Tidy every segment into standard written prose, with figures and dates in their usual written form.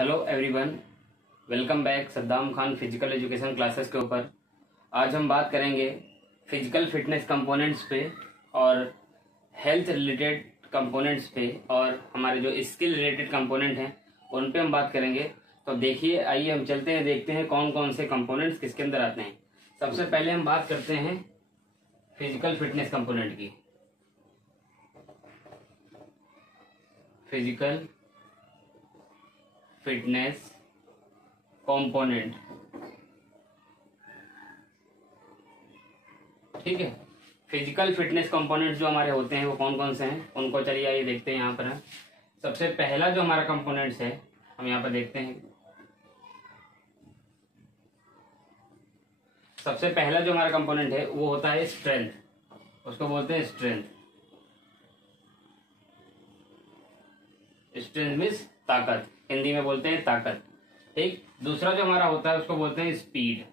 Hello everyone, welcome back Saddam Khan physical education classes के ऊपर। आज हम बात करेंगे फिजिकल फिटनेस कंपोनेंट्स पे और हेल्थ रिलेटेड कंपोनेंट्स पे और हमारे जो स्किल रिलेटेड कंपोनेंट हैं उन पे हम बात करेंगे। तो देखिए, आइए हम चलते हैं, देखते हैं कौन कौन से कंपोनेंट्स किसके अंदर आते हैं। सबसे पहले हम बात करते हैं फिजिकल फिटनेस कंपोनेंट की। फिजिकल फिटनेस कंपोनेंट, ठीक है। फिजिकल फिटनेस कंपोनेंट जो हमारे होते हैं वो कौन कौन से हैं उनको चलिए आइए देखते हैं। यहाँ पर सबसे पहला जो हमारा कंपोनेंट्स है हम यहाँ पर देखते हैं। सबसे पहला जो हमारा कंपोनेंट है वो होता है स्ट्रेंथ, उसको बोलते हैं स्ट्रेंथ। स्ट्रेंथ मीन्स ताकत, हिंदी में बोलते हैं ताकत, ठीक। दूसरा जो हमारा होता है उसको बोलते हैं स्पीड।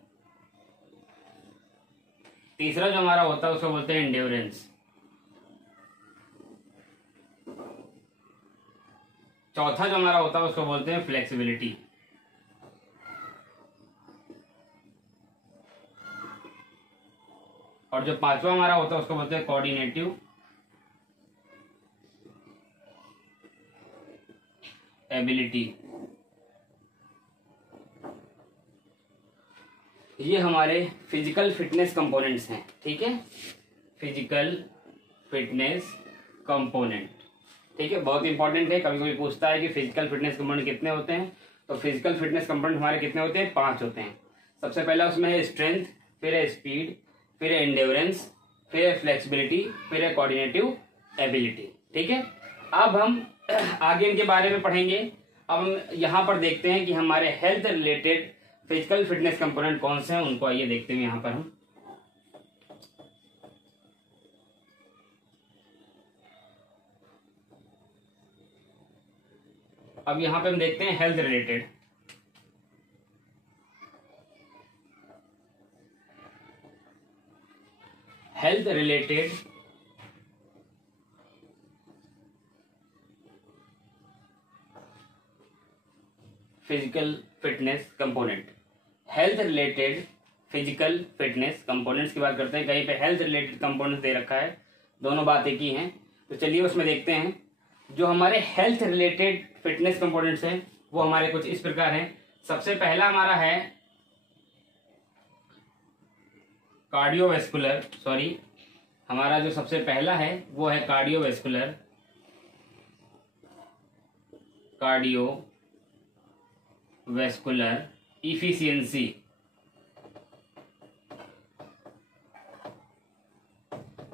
तीसरा जो हमारा होता है उसको बोलते हैं एंड्योरेंस। चौथा जो हमारा होता है उसको बोलते हैं फ्लेक्सिबिलिटी। और जो पांचवा हमारा होता है उसको बोलते हैं कोऑर्डिनेटिव एबिलिटी। ये हमारे फिजिकल फिटनेस कंपोनेंट्स हैं, ठीक है। फिजिकल फिटनेस कंपोनेंट, ठीक है, बहुत इंपॉर्टेंट है। कभी कभी पूछता है कि फिजिकल फिटनेस कंपोनेंट कितने होते हैं, तो फिजिकल फिटनेस कंपोनेंट हमारे कितने होते हैं? 5 होते हैं। सबसे पहला उसमें है स्ट्रेंथ, फिर है स्पीड, फिर है एंड्योरेंस, फिर है फ्लेक्सिबिलिटी, फिर है कोऑर्डिनेटिव एबिलिटी, ठीक है। अब हम आगे इनके बारे में पढ़ेंगे। अब हम यहाँ पर देखते हैं कि हमारे health related physical fitness component कौन से हैं, उनको आइए देखते हैं। यहाँ पर हम अब यहाँ पे हम देखते हैं health related. Health related physical fitness component. Health related physical fitness components की बात करते हैं। कहीं पे हेल्थ रिलेटेड कंपोनेंट्स दे रखा है, दोनों बात एक ही हैं। तो चलिए उसमें देखते हैं। जो हमारे हेल्थ रिलेटेड फिटनेस कंपोनेंट्स हैं वो हमारे कुछ इस प्रकार हैं। सबसे पहला हमारा है कार्डियोवैस्कुलर, सॉरी, हमारा जो सबसे पहला है वो है कार्डियोवैस्कुलर इफिशियंसी,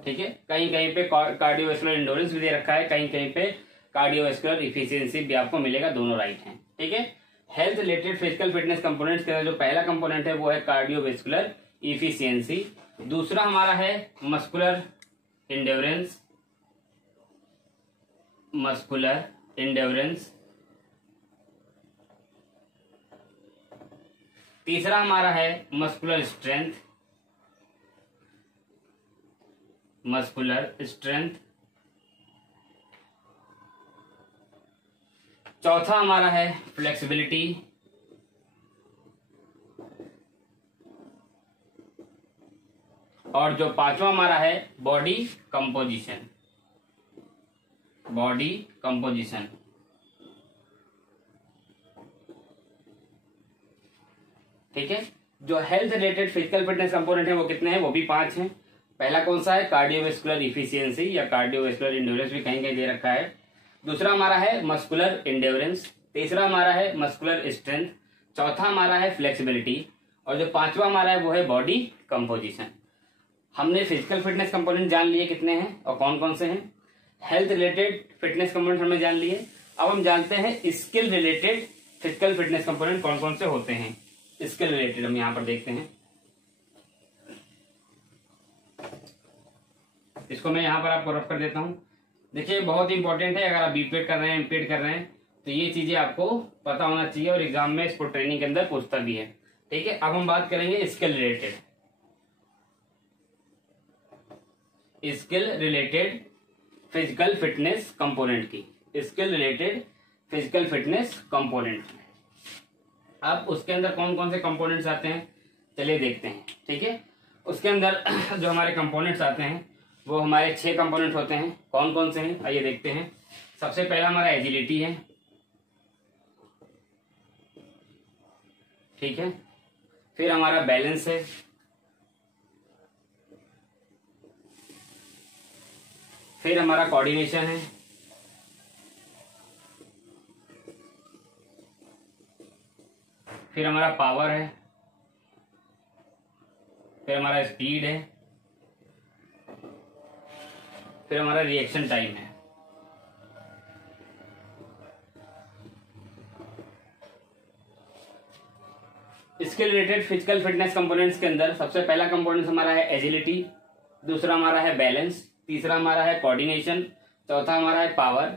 ठीक है। कहीं कहीं पे कार्डियोवैस्कुलर एंड्योरेंस भी दे रखा है, कहीं कहीं पे कार्डियोवैस्कुलर इफिशियंसी भी आपको मिलेगा, दोनों राइट हैं, ठीक है। Health related physical fitness components के अंदर जो पहला कंपोनेंट है वो है कार्डियोवैस्कुलर इफिशियंसी। दूसरा हमारा है मस्कुलर एंड्योरेंस। तीसरा हमारा है मस्कुलर स्ट्रेंथ। चौथा हमारा है फ्लेक्सिबिलिटी। और जो पांचवा हमारा है बॉडी कंपोजिशन। ठीक है। जो health related physical fitness component है वो कितने हैं? वो भी 5 हैं। पहला कौन सा है? कार्डियोवैस्कुलर इफिशियंसी या कार्डियोवैस्कुलर एंड्योरेंस भी कहीं कहीं दे रखा है। दूसरा हमारा है मस्कुलर एंड्योरेंस। तीसरा हमारा है मस्कुलर स्ट्रेंथ। चौथा हमारा है फ्लेक्सिबिलिटी। और जो पांचवा हमारा है वो है बॉडी कंपोजिशन। हमने फिजिकल फिटनेस कंपोनेंट जान लिए कितने हैं और कौन कौन से हैं। हेल्थ रिलेटेड फिटनेस कंपोनेंट हमने जान लिए। अब हम जानते हैं skill related physical fitness component कौन कौन से होते हैं। स्किल रिलेटेड हम यहां पर देखते हैं। इसको मैं यहां पर आपको रफ कर देता हूं। देखिए, बहुत इंपॉर्टेंट है। अगर आप बीपीएड कर रहे हैं, एमपीएड कर रहे हैं, तो ये चीजें आपको पता होना चाहिए और एग्जाम में इसको ट्रेनिंग के अंदर पूछता भी है, ठीक है। अब हम बात करेंगे skill related physical fitness component की। Skill related physical fitness component, अब उसके अंदर कौन कौन से कंपोनेंट्स आते हैं चलिए देखते हैं। ठीक है, उसके अंदर जो हमारे कंपोनेंट्स आते हैं वो हमारे 6 कंपोनेंट होते हैं। कौन कौन से हैं आइए देखते हैं। सबसे पहला हमारा एजिलिटी है। ठीक है, फिर हमारा बैलेंस है, फिर हमारा कोऑर्डिनेशन है, फिर हमारा पावर है, फिर हमारा स्पीड है, फिर हमारा रिएक्शन टाइम है। इसके रिलेटेड फिजिकल फिटनेस कंपोनेंट्स के अंदर सबसे पहला कंपोनेंट हमारा है एजिलिटी, दूसरा हमारा है बैलेंस, तीसरा हमारा है कोऑर्डिनेशन, चौथा हमारा है पावर,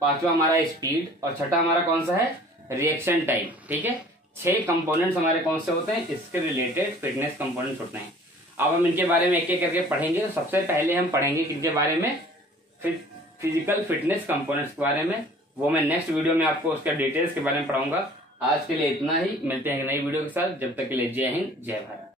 पांचवा हमारा है स्पीड और छठा हमारा कौन सा है रिएक्शन टाइम। ठीक है, 6 कंपोनेंट्स हमारे कौन से होते हैं इसके रिलेटेड फिटनेस कंपोनेंट्स होते हैं। अब हम इनके बारे में एक एक करके पढ़ेंगे। तो सबसे पहले हम पढ़ेंगे किनके बारे में, फिजिकल फिटनेस कंपोनेंट्स के बारे में। वो मैं नेक्स्ट वीडियो में आपको उसका डिटेल्स के बारे में पढ़ाऊंगा। आज के लिए इतना ही, मिलते हैं एक नई वीडियो के साथ। जब तक के लिए जय हिंद जय भारत।